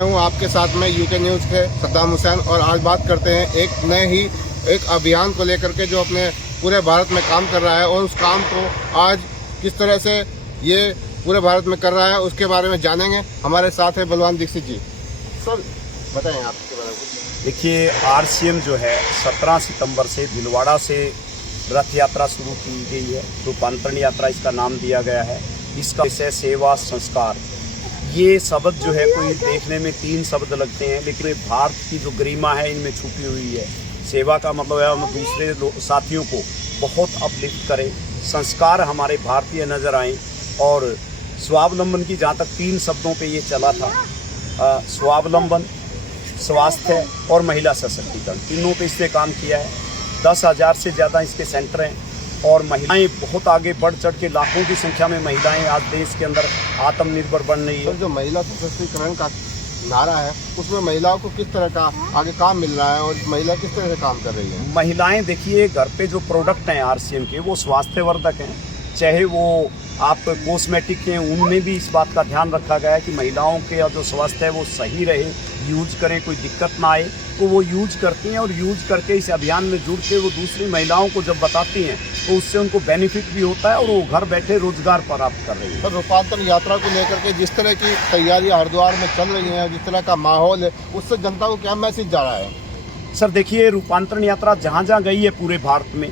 हूँ आपके साथ में यूके न्यूज़ के सद्दाम हुसैन। और आज बात करते हैं एक अभियान को लेकर के जो अपने पूरे भारत में काम कर रहा है, और उस काम को आज किस तरह से ये पूरे भारत में कर रहा है उसके बारे में जानेंगे। हमारे साथ है बलवान दीक्षित जी। सर बताएं आपके बारे में। देखिए, आरसीएम जो है 17 सितंबर से भीलवाड़ा से रथ यात्रा शुरू की गई है। रूपांतरण यात्रा इसका नाम दिया गया है। इसका विषय सेवा संस्कार। ये शब्द जो है कोई देखने में 3 शब्द लगते हैं, लेकिन भारत की जो गरिमा है इनमें छुपी हुई है। सेवा का मतलब है हम दूसरे साथियों को बहुत अपलिफ्ट करें, संस्कार हमारे भारतीय नजर आए, और स्वावलंबन की जहाँ तक 3 शब्दों पे ये चला था, स्वावलंबन, स्वास्थ्य और महिला सशक्तिकरण, तीनों पे इसने काम किया है। 10,000 से ज़्यादा इसके सेंटर हैं, और महिलाएं बहुत आगे बढ़ चढ़ के लाखों की संख्या में महिलाएं आज देश के अंदर आत्मनिर्भर बन रही है। जो महिला सशक्तिकरण का नारा है उसमें महिलाओं को किस तरह का आगे काम मिल रहा है और महिला किस तरह से काम कर रही है? महिलाएं देखिए, घर पे जो प्रोडक्ट हैं आरसीएम के, वो स्वास्थ्यवर्धक हैं, चाहे वो आप कॉस्मेटिक हैं, उनमें भी इस बात का ध्यान रखा गया है कि महिलाओं के जो स्वास्थ्य है वो सही रहे, यूज करें, कोई दिक्कत ना आए, तो वो यूज करती हैं। और यूज करके इस अभियान में जुड़ के वो दूसरी महिलाओं को जब बताती हैं तो उससे उनको बेनिफिट भी होता है और वो घर बैठे रोजगार प्राप्त कर रही है। सर, रूपांतरण यात्रा को लेकर के जिस तरह की तैयारियां हरिद्वार में चल रही हैं, जिस तरह का माहौल है, उससे जनता को क्या मैसेज जा रहा है? सर देखिए, रूपांतरण यात्रा जहाँ जहाँ गई है पूरे भारत में,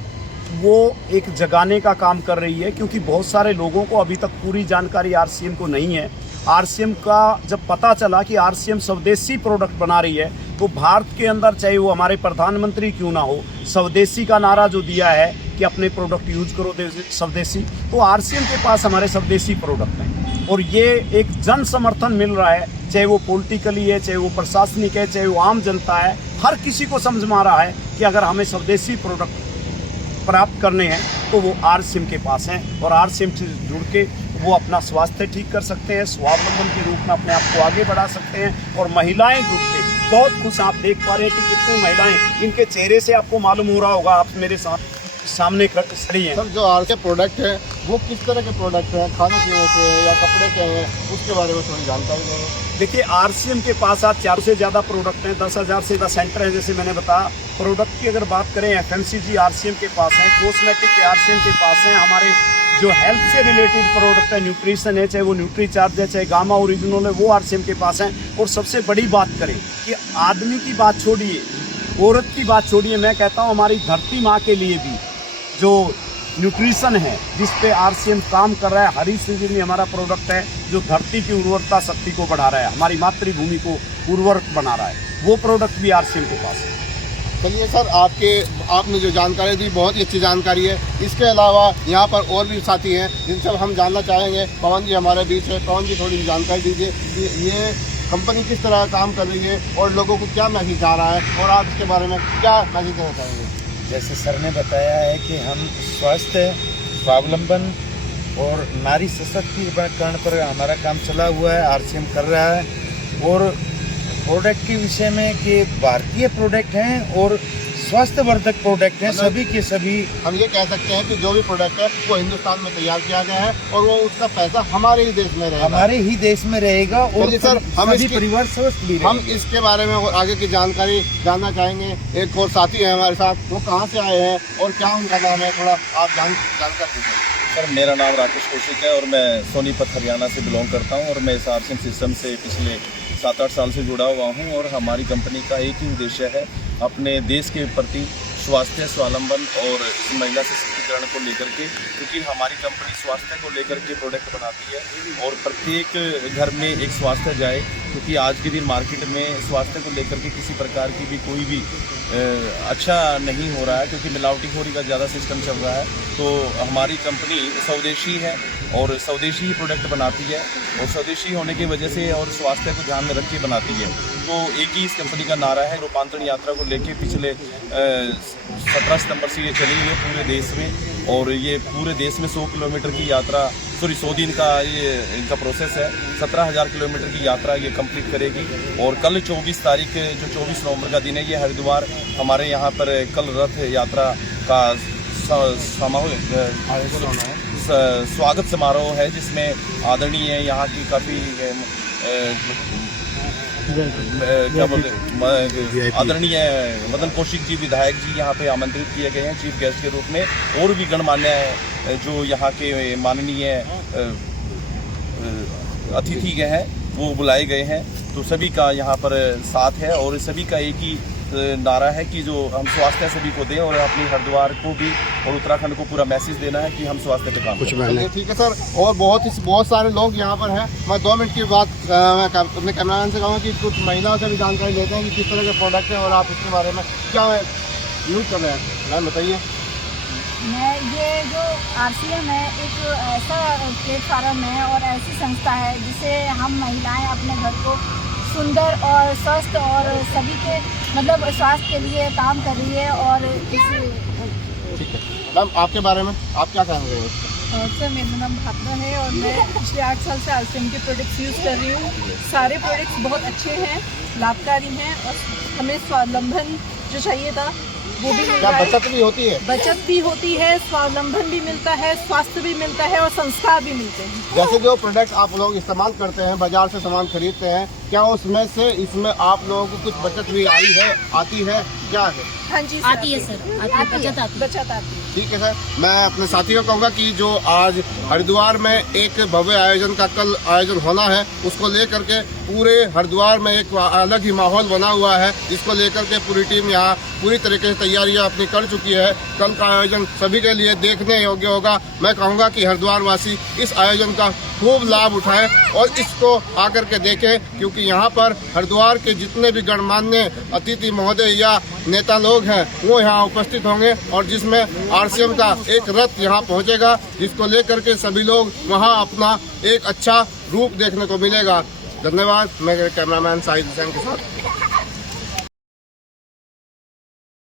वो एक जगाने का काम कर रही है, क्योंकि बहुत सारे लोगों को अभी तक पूरी जानकारी आरसीएम को नहीं है। आरसीएम का जब पता चला कि आरसीएम स्वदेशी प्रोडक्ट बना रही है, तो भारत के अंदर, चाहे वो हमारे प्रधानमंत्री क्यों ना हो, स्वदेशी का नारा जो दिया है कि अपने प्रोडक्ट यूज करो स्वदेशी, तो आरसीएम के पास हमारे स्वदेशी प्रोडक्ट हैं। और ये एक जन समर्थन मिल रहा है, चाहे वो पॉलिटिकली है, चाहे वो प्रशासनिक है, चाहे वो आम जनता है, हर किसी को समझ में आ रहा है कि अगर हमें स्वदेशी प्रोडक्ट प्राप्त करने हैं तो वो आरसीएम के पास हैं, और आरसीएम से जुड़ के वो अपना स्वास्थ्य ठीक कर सकते हैं, स्वावलंबन के रूप में अपने आप को आगे बढ़ा सकते हैं। और महिलाएं जुड़ के बहुत खुश, आप देख पा रहे हैं कि कितनी महिलाएं, इनके चेहरे से आपको मालूम हो रहा होगा, आप मेरे सामने खड़ी हैं। सर, जो आरसीएम प्रोडक्ट है वो किस तरह के प्रोडक्ट हैं? खाने पीने के या कपड़े के हैं, उसके बारे में थोड़ी जानकारी देंगे। देखिए, आरसीएम के पास आज 400 से ज़्यादा प्रोडक्ट हैं, 10,000 से ज़्यादा सेंटर हैं। जैसे मैंने बताया, प्रोडक्ट की अगर बात करें, एफएमसीजी आरसीएम के पास है, कॉस्मेटिक के आरसीएम के पास हैं, हमारे जो हेल्थ से रिलेटेड प्रोडक्ट है, न्यूट्रिशन है, चाहे वो न्यूट्री चार्ज है, चाहे गामा ओरिजिनल है, वो आरसीएम के पास हैं। और सबसे बड़ी बात करें कि आदमी की बात छोड़िए, औरत की बात छोड़िए, मैं कहता हूँ हमारी धरती माँ के लिए भी जो न्यूट्रिशन है, जिस पे आरसीएम काम कर रहा है, हरी सृजनी हमारा प्रोडक्ट है जो धरती की उर्वरता शक्ति को बढ़ा रहा है, हमारी मातृभूमि को उर्वरक बना रहा है, वो प्रोडक्ट भी आरसीएम के पास है। चलिए सर, आपने जो जानकारी दी बहुत ही अच्छी जानकारी है। इसके अलावा यहाँ पर और भी साथी हैं जिनसे हम जानना चाहेंगे। पवन जी हमारे बीच है। पवन जी, थोड़ी जानकारी दीजिए कि ये कंपनी किस तरह काम कर रही है और लोगों को क्या मैसेज आ रहा है, और आप इसके बारे में क्या मैसेज देना चाहेंगे? जैसे सर ने बताया है कि हम स्वास्थ्य, स्वावलंबन और नारी सशक्तिकरण पर हमारा काम चला हुआ है, आरसीएम कर रहा है। और प्रोडक्ट के विषय में कि भारतीय प्रोडक्ट हैं और स्वास्थ्यवर्धक प्रोडक्ट हैं, सभी के सभी। हम ये कह सकते हैं कि जो भी प्रोडक्ट है वो हिंदुस्तान में तैयार किया गया है और वो उसका पैसा हमारे ही देश में रहेगा, हमारे ही देश में रहेगा। और सर, हम परिवार स्वस्थ भी हम इसके बारे में आगे की जानकारी जानना चाहेंगे। एक और साथी है हमारे साथ, वो कहाँ से आए हैं और क्या उनका नाम है, थोड़ा आप जानकर दीजिए। सर, मेरा नाम राकेश कौशिक है और मैं सोनीपत हरियाणा से बिलोंग करता हूं, और मैं इस आरसीएम सिस्टम से पिछले 7-8 साल से जुड़ा हुआ हूं। और हमारी कंपनी का एक ही उद्देश्य है अपने देश के प्रति स्वास्थ्य, स्वावलंबन और महिला सशक्तिकरण को लेकर के, क्योंकि हमारी कंपनी स्वास्थ्य को लेकर के प्रोडक्ट बनाती है और प्रत्येक घर में एक स्वास्थ्य जाए, क्योंकि आज के दिन मार्केट में स्वास्थ्य को लेकर के किसी प्रकार की भी कोई भी अच्छा नहीं हो रहा है, क्योंकि मिलावटीखोरी का ज़्यादा सिस्टम चल रहा है। तो हमारी कंपनी स्वदेशी है और स्वदेशी ही प्रोडक्ट बनाती है, और स्वदेशी होने की वजह से और स्वास्थ्य को ध्यान में रख के बनाती है। तो एक ही इस कंपनी का नारा है। रूपांतरण यात्रा को लेके पिछले 17 सितंबर से ये चली हुई है पूरे देश में, और ये पूरे देश में 100 किलोमीटर की यात्रा, 100 दिन का ये इनका प्रोसेस है। 17,000 किलोमीटर की यात्रा ये कंप्लीट करेगी। और कल 24 तारीख, जो 24 नवंबर का दिन है, ये हरिद्वार हमारे यहाँ पर कल रथ यात्रा का स्वागत समारोह है, जिसमें आदरणीय यहाँ की काफ़ी क्या बोलते आदरणीय मदन कौशिक जी विधायक जी यहाँ पे आमंत्रित किए गए हैं चीफ गेस्ट के रूप में, और भी गणमान्य जो यहाँ के माननीय अतिथि गए हैं वो बुलाए गए हैं। तो सभी का यहाँ पर साथ है और सभी का एक ही नारा है कि जो हम स्वास्थ्य सभी को दें, और अपनी हरिद्वार को भी और उत्तराखंड को पूरा मैसेज देना है कि हम स्वास्थ्य पे काम करें। चलिए ठीक है सर। और बहुत सारे लोग यहाँ पर हैं। मैं 2 मिनट की बात मैं अपने कैमरामैन से कहूँगा कि कुछ महिलाओं से भी जानकारी लेते हैं कि किस तरह के प्रोडक्ट हैं और आप इसके बारे में क्या यूज़ कर रहे हैं। मैम बताइए। मैं ये जो RCM है एक ऐसा प्लेटफार्म है और ऐसी संस्था है जिसे हम महिलाएं अपने घर को सुंदर और स्वस्थ और सभी के मतलब स्वास्थ्य के लिए काम कर रही है। और इस ठीक है मैम, आपके बारे में आप क्या कहेंगे? सर मेरा नाम भावना है और मैं पिछले 8 साल से RCM के प्रोडक्ट्स यूज़ कर रही हूँ। सारे प्रोडक्ट्स बहुत अच्छे हैं, लाभकारी हैं और हमें स्वावलंबन जो चाहिए था वो भी मिल क्या रहा है। बचत भी होती है? बचत भी होती है, स्वावलंबन भी मिलता है, स्वास्थ्य भी मिलता है और संस्कार भी मिलते हैं। जैसे जो प्रोडक्ट आप लोग इस्तेमाल करते हैं, बाजार से सामान खरीदते हैं, क्या उसमें से इसमें आप लोगों को कुछ बचत भी आई है, आती है, क्या है? हाँ जी सर, आती है सर, बचत आती है। ठीक है सर। मैं अपने साथियों को कहूँगा कि जो आज हरिद्वार में एक भव्य आयोजन का कल आयोजन होना है, उसको लेकर के पूरे हरिद्वार में एक अलग ही माहौल बना हुआ है, जिसको लेकर के पूरी टीम यहाँ पूरी तरीके से तैयारियां अपनी कर चुकी है। कल का आयोजन सभी के लिए देखने योग्य होगा। मैं कहूँगा कि हरिद्वार वासी इस आयोजन का खूब लाभ उठाएं और इसको आकर के देखें, क्योंकि यहाँ पर हरिद्वार के जितने भी गणमान्य अतिथि महोदय या नेता लोग हैं वो यहाँ उपस्थित होंगे, और जिसमें RCM का एक रथ यहाँ पहुँचेगा, जिसको लेकर के सभी लोग वहाँ अपना एक अच्छा रूप देखने को मिलेगा। धन्यवाद। मैं कैमरामैन साहिद हुसैन के साथ।